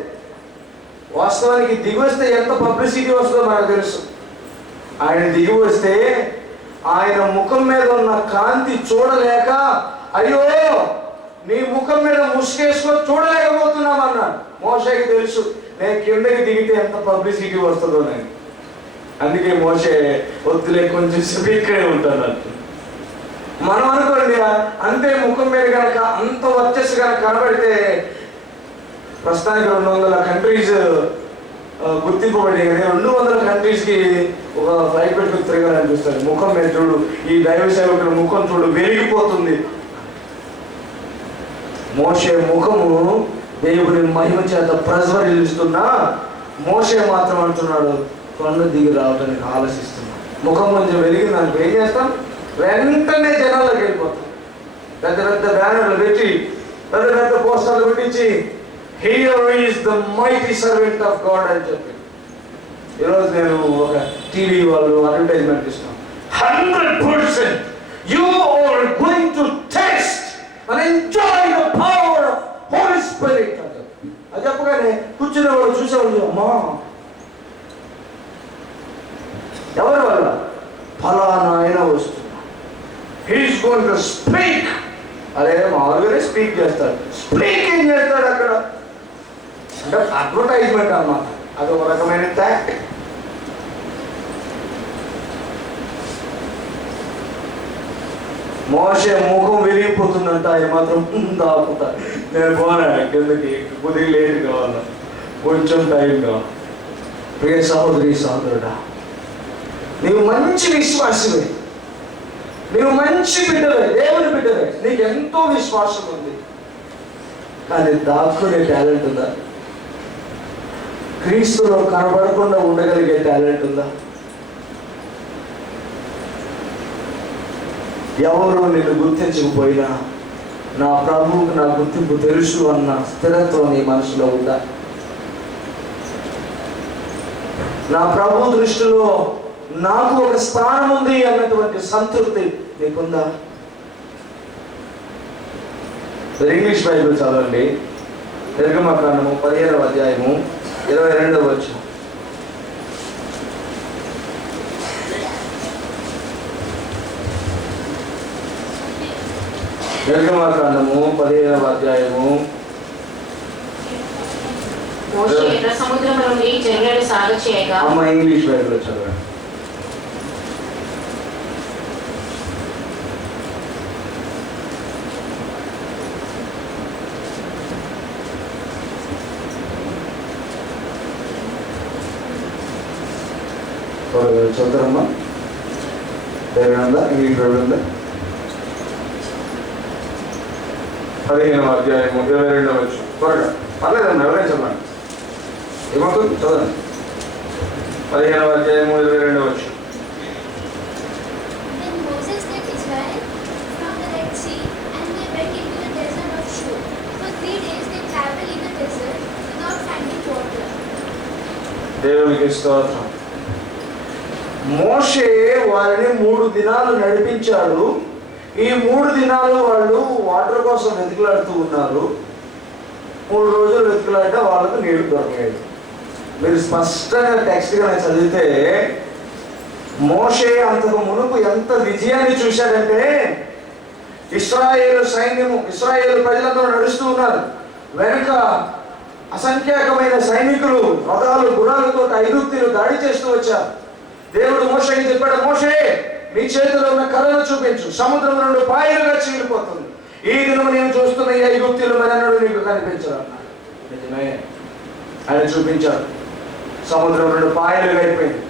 వాస్తవానికి దిగి వస్తే ఎంత పబ్లిసిటీ వస్తుందో మనకు తెలుసు. ఆయన దిగి వస్తే ఆయన ముఖం మీద ఉన్న కాంతి చూడలేక, అయ్యో నీ ముఖం మీద ముసుగేసుకొని చూడలేకపోతున్నామన్నాడు. మోషేకి తెలుసు నేను కిందకి దిగితే ఎంత పబ్లిసిటీ వస్తుందో నేను. అందుకే మోషే వద్దులే, కొంచెం ఇక్కడే ఉంటాను. మనం అనుకోండి అంతే, ముఖం మీద కనుక అంత వర్చస్సు కనుక కనబడితే ప్రస్తుతానికి 200 కంట్రీస్ గుర్తింపబడి 200 కంట్రీస్కి ఒక ఫ్లైట్ పెట్టుకుని తిరగాలనిపిస్తుంది. ముఖం మీద చూడు, ఈ దైవ సేవకుల ముఖం చూడు వెలిగిపోతుంది. మోషే ముఖము దేవుని మహిమ చేత ప్రజ్వరిల్లుస్తున్నా, మోషే మాత్రం అంటున్నాడు కొండ దిగి రావడానికి ఆలోచిస్తున్నాడు. ముఖం కొంచెం వెలిగింది అనుకో, ఏం చేస్తాం, వెంటనే జనాల్లోకి వెళ్ళిపోతాం. పెద్ద పెద్ద బ్యానర్లు పెట్టి, పెద్ద పెద్ద పోస్టర్లు పెట్టించి, here is the mighty servant of God అని చెప్పి. ఈరోజు నేను ఒక టీవీ వాళ్ళు అడ్వర్టైజ్మెంట్ ఇస్తున్నాను, 100% you are going to taste and enjoy the power of Holy Spirit. అది చెప్పగానే కూర్చునే వాళ్ళు చూసేవాళ్ళు, అమ్మా ఎవరి వల్ల? ఫలానా ఆయన వస్తున్నా, హీఈస్ గోయింగ్ టు స్పీక్. అరే మామూలుగానే స్పీక్ చేస్తాడు, స్పీకింగ్ చేస్తాడు అక్కడ. అంటే అడ్వర్టైజ్మెంట్ అన్నమాట, అదొక రకమైన ట్యాక్ట్. మోషే ముఖం విరిగిపోతుందంట, ఆయన మాత్రం దాపుతా, నేను పోనా కిందకి, కొద్దిగా లేట్ కావాలా, కొంచెం టైం కావాలి. ప్రియ సహోదరి సహోదరుడా, నీవు మంచి విశ్వాసమే, నీవు మంచి బిడ్డవే, దేవుని బిడ్డవే, నీకు ఎంతో విశ్వాసం ఉంది. కానీ దాక్కునే టాలెంట్ ఉందా? క్రీస్తులో కనబడకుండా ఉండగలిగే టాలెంట్ ఉందా? ఎవరు నిన్ను గుర్తించకపోయినా నా ప్రభువుకు నా గుర్తింపు తెలుసు అన్న స్థిరత్వం నీ మనసులో ఉందా? నా ప్రభు దృష్టిలో నాకు ఒక స్థానం ఉంది అన్నటువంటి సంతృప్తి నీకుందా? ఇంగ్లీష్ బైబిల్ చదవండి, నిర్గమకాండము 15వ అధ్యాయము 22వ వచనం. నిర్గమకాండము 15వ అధ్యాయము. మోషే ఎర్ర సముద్రము నుండి జనులను సాగచేయగా. అమ్మ ఇంగ్లీష్ బైబిల్ చదవండి. చదువుతారమ్మా, ఇంగ్లీష్ బైబిల్ ఉందా? 15వ అధ్యాయము 22వ వచనం. త్వరగా, పర్లేదమ్మా, ఎవరైనా చెప్పండి, ఏమవుతుంది చదవండి. 15వ అధ్యాయము 22వ వచనం. దేవునికి స్తోత్రం. మోషే వారిని 3 దినాలు నడిపించాడు. ఈ 3 దినాలు వాళ్ళు వాటర్ కోసం వెతుకులాడుతూ ఉన్నారు. 3 రోజులు వెతుకులాడితే వాళ్ళకు నీళ్లు దొరకలేదు. మీరు స్పష్టంగా టెక్స్ట్గా చదివితే మోషే అంతకు మునుపు ఎంత విజయాన్ని చూశాడంటే, ఇశ్రాయేలు సైన్యము, ఇశ్రాయేలు ప్రజలందరూ నడుస్తూ ఉన్నారు, వెనుక అసంఖ్యాకమైన సైనికులు రథాలు గుర్రాలతో ఐగుప్తీయులు దాడి చేస్తూ వచ్చారు. దేవుడు మోషేకి చెప్పాడు, మోషే నీ చేతిలో ఉన్న కర్రను చూపించు, సముద్రం 2 పాయలుగా చీలిపోతుంది. ఈ దినం నేను చూస్తున్న ఈ ఐగుప్తీయులు మరన్నాడు నీకు కనిపించరు అన్నాడు. నిజమే, ఆయన చూపించాడు. సముద్రం 2 పాయలుగా అయిపోయింది.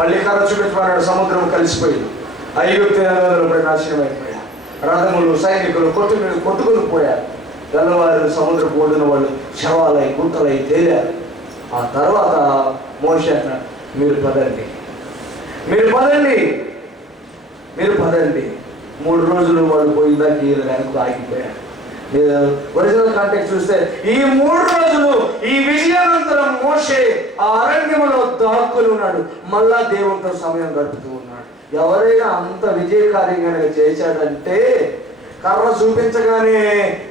మళ్ళీ కర్ర చూపించమన్నాడు, సముద్రం కలిసిపోయింది. ఐగుప్తీయులు నాశనం అయిపోయారు. రథములు సైనికులు కొట్టుకుని పోయారు. తెల్లవారు సముద్రపు ఒడ్డున వాళ్ళు శవాలై గుంతలై తేలారు. ఆ తర్వాత మోషే అన్నాడు, మీరు పదండి, మీరు పదండి, మీరు పదండి. 3 రోజులు వాళ్ళు పోయిందాక ఈయన వెనక్కు ఆగిపోయారు. మీరు ఒరిజినల్ కాంటెక్స్ట్ చూస్తే ఈ 3 రోజులు ఈ విజయానంతరం మోషే ఆ అరణ్యంలో దాక్కుని ఉన్నాడు, మళ్ళా దేవుడితో సమయం గడుపుతూ ఉన్నాడు. ఎవరైనా అంత విజయకార్యంగా చేశాడంటే, కర్ర చూపించగానే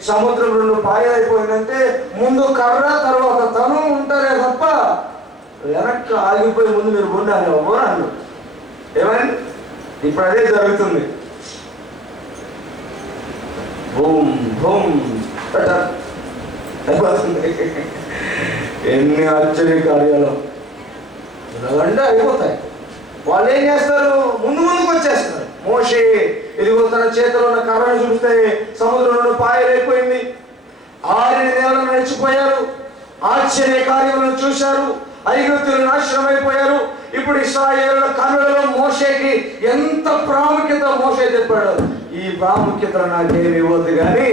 సముద్రం 2 పాయలైపోయిందంటే ముందు కర్ర తర్వాత తను ఉంటారే తప్ప వెనక్కి ఆగిపోయి ముందు మీరు ఉండాలి అవ్వరాను. ఏమైంది? ఇప్పుడు అదే జరుగుతుంది. భూమ్ భూమ్ ఎన్ని ఆశ్చర్య కార్యాలు ఇలాగంటే అయిపోతాయి. వాళ్ళు ఏం చేస్తారు? ముందుకు వచ్చేస్తారు. మోషే ఇదిగో తన చేతిలో ఉన్న కర్రను చూస్తే సముద్రం 2 పాయలైపోయింది. 6 నెలలు నడిచిపోయారు. ఆశ్చర్య కార్యములను చూశారు. ఐగుప్తీయులు నాశనం అయిపోయారు. ఇప్పుడు ఇశ్రాయేలుల కన్నులలో మోషేకి ఎంత ప్రాముఖ్యత మోషే చెప్పాడు. ఈ ప్రాముఖ్యత నాకేమి ఇవ్వద్దు కానీ,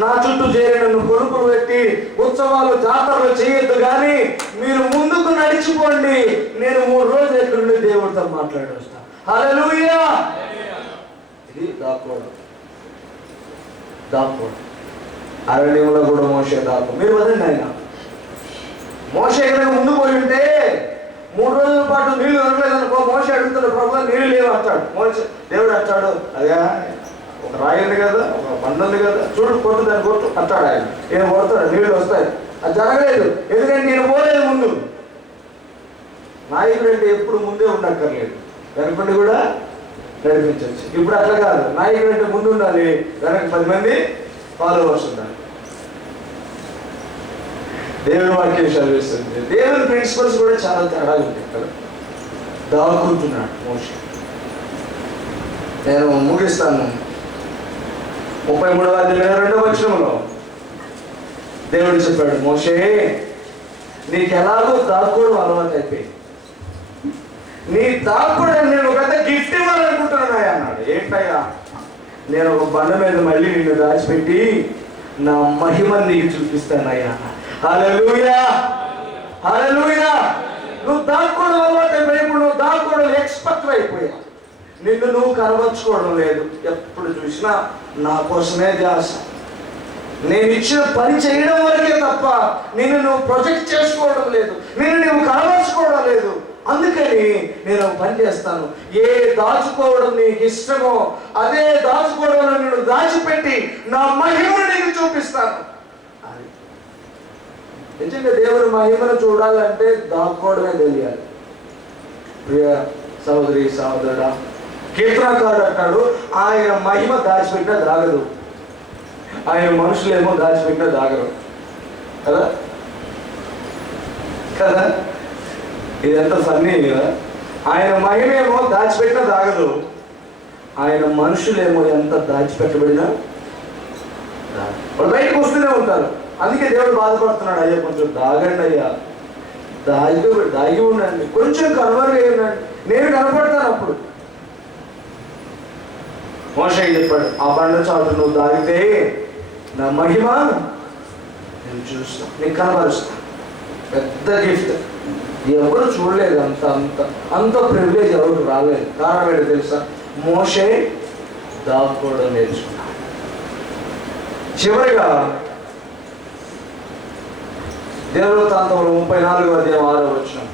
నా చుట్టూ చేరి నన్ను కొనుక్కులు పెట్టి ఉత్సవాలు జాతరలు చేయొద్దు కానీ, మీరు ముందుకు నడిచిపోండి. నేను 3 రోజులు ఎక్కడుండి దేవుడితో మాట్లాడి వస్తాను. హల్లెలూయా. ఇది దాక్కోవడం. అరణ్యంలో కూడా మోషే దాక్కు. మీరు వదండి, ఆయన మోషే కనుక ముందు పోయి ఉంటే 3 రోజుల పాటు నీళ్లు దొరకలేదనుకో, మోషే అడుగుతాడు, ప్రభు నీళ్ళు లేవు అంటాడు. దేవుడు అంటాడు, అదే ఒక రాయి ఉంది కదా, ఒక బండ ఉంది కదా, చూడు కొట్టు, దాన్ని కొట్టు అంటాడు. ఆయన నేను కొడతాడు, నీళ్ళు వస్తాయి. అది జరగలేదు, ఎందుకంటే నేను పోలేదు ముందు. నాయకుడు అంటే ఎప్పుడు ముందే ఉండక్కర్లేదు, వెనకుండి కూడా నడిపించవచ్చు. ఇప్పుడు అట్లా కాదు, నాయకుడు అంటే ముందు ఉండాలి, వెనక 10 మంది ఫాలోవర్స్ ఉండాలి. దేవుని వాక్యం చదివిస్తుంది. దేవుని ప్రిన్సిపల్స్ కూడా చాలా తేడాలు ఉంటాయి కదా. దాక్కుంటున్నాడు మోషే. నేను ముగిస్తాను. 33వ అధ్యాయం 2వ వచనంలో దేవుడు చెప్పాడు, మోషే నీకు ఎలాగో దాక్కోవడం అలవాటు అయిపోయింది, నీ దాక్కోవడం నేను ఒక పెద్ద గిఫ్ట్ ఇవ్వాలనుకుంటున్నాయా అన్నాడు. ఏంటయ్యా? నేను ఒక బండ మీద మళ్ళీ నిన్ను దాచిపెట్టి నా మహిమను నీకు చూపిస్తానయ్యా. హల్లెలూయా, హల్లెలూయా. నువ్వు దాక్కోవడం అలవాటు అయిపోయి, ఇప్పుడు నువ్వు దాక్కోవడం ఎక్స్పర్ట్ అయిపోయా. నిన్ను నువ్వు కనబరుచుకోవడం లేదు, ఎప్పుడు చూసినా నా కోసమే ధ్యాస. నేను ఇచ్చిన పని చేయడం వరకే తప్ప నిన్ను నువ్వు ప్రొజెక్ట్ చేసుకోవడం లేదు, నిన్ను నువ్వు కనబరుచుకోవడం లేదు. అందుకని నేను పని చేస్తాను, ఏ దాచుకోవడం నీకు ఇష్టమో అదే దాచుకోవడంలో నేను దాచిపెట్టి నా మహిమను నీకు చూపిస్తాను. అది నిజంగా దేవుని మహిమను చూడాలంటే దాక్కోవడమే తెలియాలి. ప్రియ సహోదరి సహోదరుడా, కీర్తనకారుడు అంటాడు, ఆయన మహిమ దాచిపెట్టినా దాగదు, ఆయన మనుషులేమో దాచిపెట్టినా దాగరు కదా కదా. ఇదంతా ఫన్నీ కదా. ఆయన మహిమేమో దాచిపెట్టినా దాగదు, ఆయన మనుషులేమో ఎంత దాచిపెట్టబడినా వాళ్ళు బయటకు వస్తూనే ఉంటారు. అందుకే దేవుడు బాధపడుతున్నాడు, అయ్యా కొంచెం దాగండి అయ్యా, దాగి ఉండండి, కొంచెం కనబడలేనండి, నేను కనపడతాను. అప్పుడు మోషే చెప్పాడు, ఆ బండ చాటు నువ్వు దాగితే నా మహిమ నేను చూస్తా, నీకు కనబరుస్తా. పెద్ద గిఫ్ట్, ఎవరు చూడలేదు. అంత అంత అంత ప్రివిలేజ్ ఎవరు రాలేదు. కారణం ఏంటో తెలుసా? మోషే దాక్కోవడం నేర్చుకున్నాడు. చివరిగా దినవృత్తాంతంలో 34వ అధ్యాయం 6వ వచనం.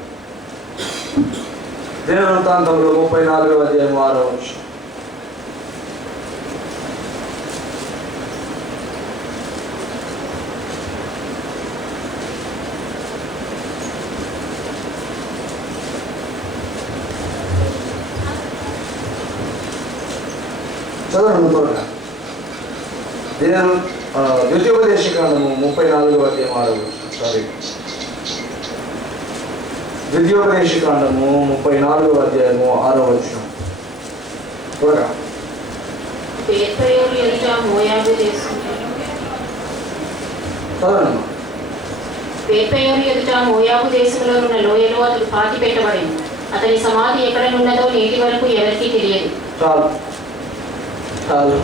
దినవృత్తాంతంలో 34వ అధ్యాయం 6వ వచనం. చదవండి త్వరగా. ద్వితీయోపదేశకాండము 34వ అధ్యాయం 6వ వచనం. సారీ, ద్వితీయోపదేశకాండము 34వ అధ్యాయము 6వ వచనం. త్వరగా. బేత్పయోరు ఎదుట మోయాబు దేశంలో ఉన్న లోయలో అతడు పాతి పెట్టబడింది. అతని సమాధి ఎక్కడ ఉన్నదో నేటి వరకు ఎవరికీ తెలియదు. చాలు చాలు.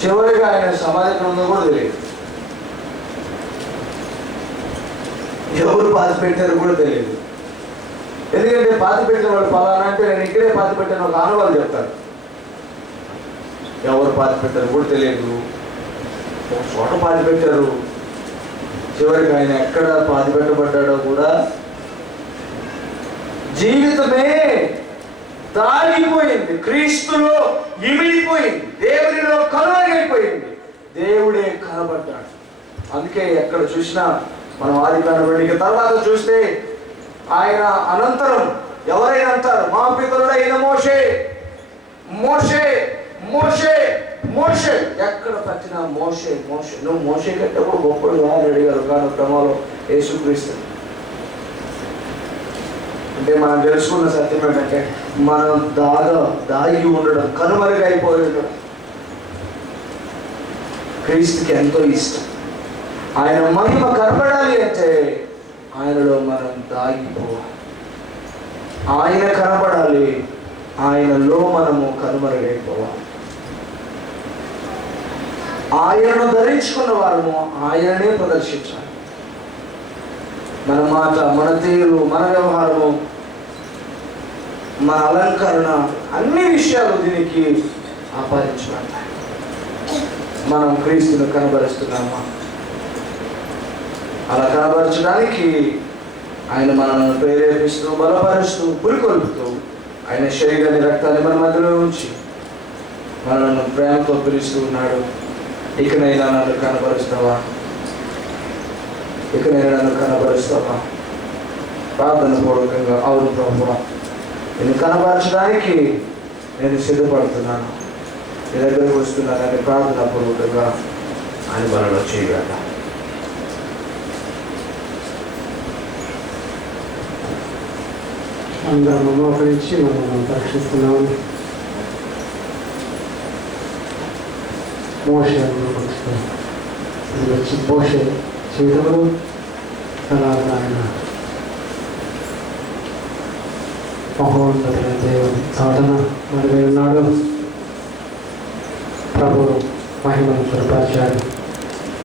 చివరిగా ఆయన సమాధి ఎక్కడ ఉందో కూడా తెలియదు, ఎవరు పాతి పెట్టారు కూడా తెలియదు. ఎందుకంటే పాతి పెట్టిన వాళ్ళు ఫలానా అంటే నేను ఇక్కడే పాతి పెట్టాను ఒక ఆనవాళ్ళు చెప్తారు. ఎవరు పాతి పెట్టారు కూడా తెలియదు, ఒక చోట పాతి పెట్టారు. చివరికి ఆయన ఎక్కడ పాతి పెట్టబడ్డాడో కూడా, జీవితమే దాగిపోయింది, క్రీస్తులో ఇమిడిపోయింది, దేవుడిలో కనుమరుగైపోయింది, దేవుడే కనబడ్డాడు. అందుకే ఎక్కడ చూసినా మనం ఆది కాండం తర్వాత చూస్తే ఆయన అనంతరం ఎవరైనా అంటారు, మా పితరుడైన మోషే మోషే మోషే మోషే, ఎక్కడ పట్టినా మోషే మోషే. నువ్వు మోషే కంటే కూడా గొప్పడు అని అడిగారు కానీ క్రమంలో యేసుక్రీస్తు. అంటే మనం తెలుసుకున్న సత్యం ఏంటంటే మనం దాగి ఉండడం, కనుమరుగైపోయి ఉండడం క్రీస్తుకి ఎంతో ఇష్టం. ఆయన మహిమ కనబడాలి అంటే ఆయనలో మనం దాగిపోవాలి. ఆయన కనబడాలి, ఆయనలో మనము కనుమరుగైపోవాలి. ఆయనను ధరించుకున్న వారము ఆయననే ప్రదర్శించాలి. మన మాట, మన తీరు, మన వ్యవహారము, మన అలంకరణ, అన్ని విషయాలు దీనికి ఆపాదించబడతాయి. మనం క్రీస్తును కనబరుస్తున్నామా? అలా కనబరచడానికి ఆయన మనల్ని ప్రేరేపిస్తూ బలపరుస్తూ పురికొల్పుతూ ఆయన శరీరాన్ని రక్తాన్ని మన మధ్యలో ఉంచి మనల్ని ప్రేమతో పిలుస్తూ ఉన్నాడు. ఇకనైనా నన్ను కనపరుస్తావా? ఇకనైనా నన్ను కనపరుస్తావా? ప్రార్థన పూర్వకంగా అవును ప్రభువా, నేను కనపరచడానికి నేను సిద్ధపడుతున్నాను, నీ దగ్గరకు వస్తున్నానని ప్రార్థన పూర్వకంగా ఆయన మనలో చేయగల. అందరం మోకరించి మనం పరీక్షిస్తున్నాము. మోషే వచ్చి మోషే చేతులు తర్వాత ఆయన మహోన్నతుల దేవుని సాధన మరి ఉన్నాడు. ప్రభు మహిమను కనపరిచాడు.